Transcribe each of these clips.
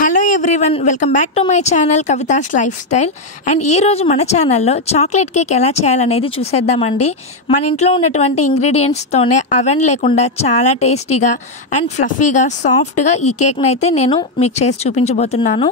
Hello everyone, welcome back to my channel Kavitha's life style. And ఈరోజు మన ఛానల్లో chocolate cake ఎలా చేయాలనేది చూసేద్దామండి. మన ఇంట్లో ఉన్నటువంటి ఇంగ్రీడియంట్స్తోనే అవెన్ లేకుండా చాలా టేస్టీగా అండ్ ఫ్లఫీగా సాఫ్ట్గా ఈ కేక్ని అయితే నేను మీకు చేసి చూపించబోతున్నాను.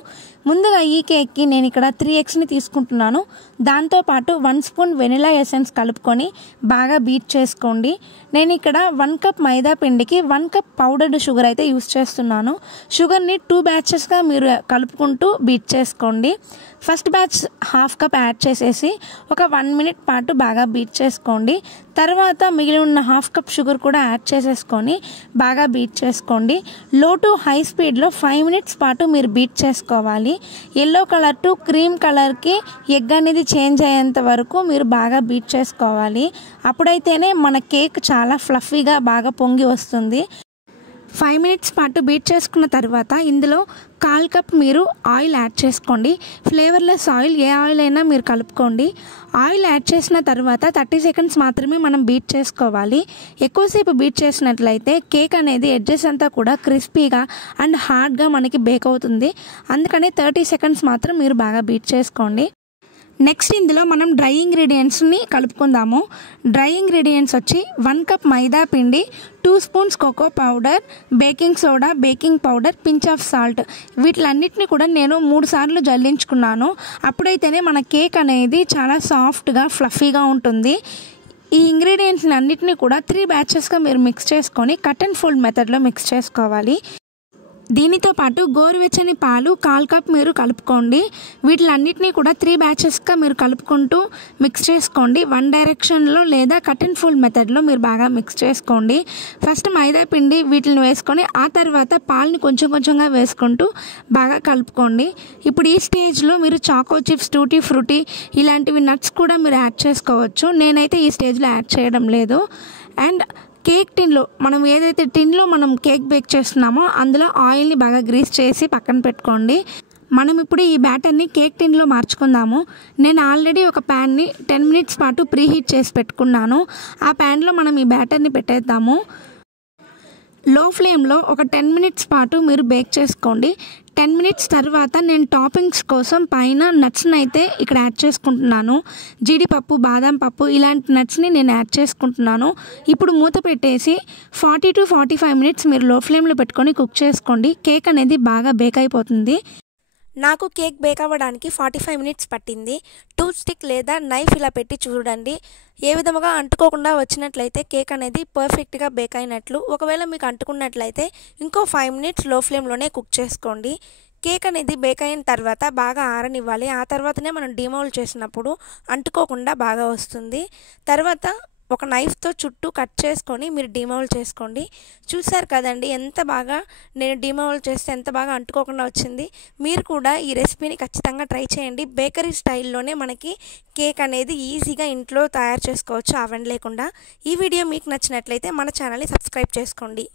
ముందుగా ఈ కేక్కి నేను ఇక్కడ 3 eggsని తీసుకుంటున్నాను. దాంతోపాటు 1 స్పూన్ వెనిలా ఎసెన్స్ కలుపుకొని బాగా బీట్ చేసుకోండి. నేను ఇక్కడ 1 కప్ మైదా పిండికి 1 కప్ పౌడర్డ్ షుగర్ అయితే యూస్ చేస్తున్నాను. షుగర్ని 2 బ్యాచెస్గా మీరు కలుపుకుంటూ బీట్ చేసుకోండి. ఫస్ట్ బ్యాచ్ 1/2 కప్ యాడ్ చేసేసి ఒక 1 minute పాటు బాగా బీట్ చేసుకోండి. తర్వాత మిగిలి ఉన్న 1/2 కప్ షుగర్ కూడా యాడ్ చేసేసుకొని బాగా బీట్ చేసుకోండి. లో టు హై స్పీడ్లో 5 minutes పాటు మీరు బీట్ చేసుకోవాలి. ఎల్లో కలర్ టు క్రీమ్ కలర్కి ఎగ్ అనేది చేంజ్ అయ్యేంత వరకు మీరు బాగా బీట్ చేసుకోవాలి. అప్పుడైతేనే మన కేక్ చాలా ఫ్లఫీగా బాగా పొంగి వస్తుంది. 5 minutes పాటు బీట్ చేసుకున్న తర్వాత ఇందులో 1/4 కప్ మీరు ఆయిల్ యాడ్ చేసుకోండి. ఫ్లేవర్లెస్ ఆయిల్, ఏ ఆయిల్ అయినా మీరు కలుపుకోండి. ఆయిల్ యాడ్ చేసిన తర్వాత 30 seconds మాత్రమే మనం బీట్ చేసుకోవాలి. ఎక్కువసేపు బీట్ చేసినట్లయితే కేక్ అనేది ఎడ్జెస్ అంతా కూడా క్రిస్పీగా అండ్ హార్డ్గా మనకి బేక్ అవుతుంది. అందుకని 30 seconds మాత్రం మీరు బాగా బీట్ చేసుకోండి. నెక్స్ట్ ఇందులో మనం డ్రై ఇంగ్రీడియంట్స్ని కలుపుకుందాము. డ్రై ఇంగ్రీడియంట్స్ వచ్చి 1 కప్ మైదా పిండి, 2 spoons cocoa powder, baking soda, baking powder, pinch of salt. వీటిలన్నిటిని కూడా నేను 3 సార్లు జల్లించుకున్నాను. అప్పుడైతేనే మన కేక్ అనేది చాలా సాఫ్ట్గా ఫ్లఫీగా ఉంటుంది. ఈ ఇంగ్రీడియంట్స్ని అన్నిటినీ కూడా 3 బ్యాచెస్గా మీరు మిక్స్ చేసుకొని కట్ అండ్ ఫోల్డ్ మెథడ్లో మిక్స్ చేసుకోవాలి. దీనితో పాటు గోరువెచ్చని పాలు 1/4 కప్ మీరు కలుపుకోండి. వీటిలన్నిటినీ కూడా 3 బ్యాచెస్గా మీరు కలుపుకుంటూ మిక్స్ చేసుకోండి. 1 డైరెక్షన్లో లేదా కట్ అండ్ ఫోల్డ్ మెథడ్లో మీరు బాగా మిక్స్ చేసుకోండి. ఫస్ట్ మైదా పిండి వీటిని వేసుకొని ఆ తర్వాత పాలని కొంచెం కొంచెంగా వేసుకుంటూ బాగా కలుపుకోండి. ఇప్పుడు ఈ స్టేజ్లో మీరు చాకో చిప్స్, టూటీ ఫ్రూటీ ఇలాంటివి నట్స్ కూడా మీరు యాడ్ చేసుకోవచ్చు. నేనైతే ఈ స్టేజ్లో యాడ్ చేయడం లేదు. అండ్ కేక్ టిన్లో మనం ఏదైతే టిన్లో మనం కేక్ బేక్ చేస్తున్నామో అందులో ఆయిల్ని బాగా గ్రీస్ చేసి పక్కన పెట్టుకోండి. మనం ఇప్పుడు ఈ బ్యాటర్ని కేక్ టిన్లో మార్చుకుందాము. నేను ఆల్రెడీ ఒక ప్యాన్ని 10 minutes పాటు ప్రీహీట్ చేసి పెట్టుకున్నాను. ఆ ప్యాన్లో మనం ఈ బ్యాటర్ని పెట్టేద్దాము. లో ఫ్లేమ్లో ఒక 10 minutes పాటు మీరు బేక్ చేసుకోండి. 10 minutes తర్వాత నేను టాపింగ్స్ కోసం పైన నట్స్ని అయితే ఇక్కడ యాడ్ చేసుకుంటున్నాను. జీడిపప్పు, బాదం పప్పు ఇలాంటి నట్స్ని నేను యాడ్ చేసుకుంటున్నాను. ఇప్పుడు మూత పెట్టేసి 40 to 45 minutes మీరు లో ఫ్లేమ్లో పెట్టుకొని కుక్ చేసుకోండి. కేక్ అనేది బాగా బేక్ అయిపోతుంది. నాకు కేక్ బేక్ అవ్వడానికి 45 minutes పట్టింది. టూత్ స్టిక్ లేదా నైఫ్ ఇలా పెట్టి చూడండి. ఏ విధముగా అంటుకోకుండా వచ్చినట్లయితే కేక్ అనేది పర్ఫెక్ట్గా బేక్ అయినట్లు. ఒకవేళ మీకు అంటుకున్నట్లయితే ఇంకో 5 minutes లో ఫ్లేమ్లోనే కుక్ చేసుకోండి. కేక్ అనేది బేక్ అయిన తర్వాత బాగా ఆరనివ్వాలి. ఆ తర్వాతనే మనం డిమౌల్డ్ చేసినప్పుడు అంటుకోకుండా బాగా వస్తుంది. తర్వాత ఒక నైఫ్తో చుట్టూ కట్ చేసుకొని మీరు డిమౌల్డ్ చేసుకోండి. చూసారు కదండి ఎంత బాగా నేను డిమౌల్డ్ చేస్తే ఎంత బాగా అంటుకోకుండా వచ్చింది. మీరు కూడా ఈ రెసిపీని ఖచ్చితంగా ట్రై చేయండి. బేకరీ స్టైల్లోనే మనకి కేక్ అనేది ఈజీగా ఇంట్లో తయారు చేసుకోవచ్చు అవెన్ లేకుండా. ఈ వీడియో మీకు నచ్చినట్లయితే మన ఛానల్ని సబ్స్క్రైబ్ చేసుకోండి.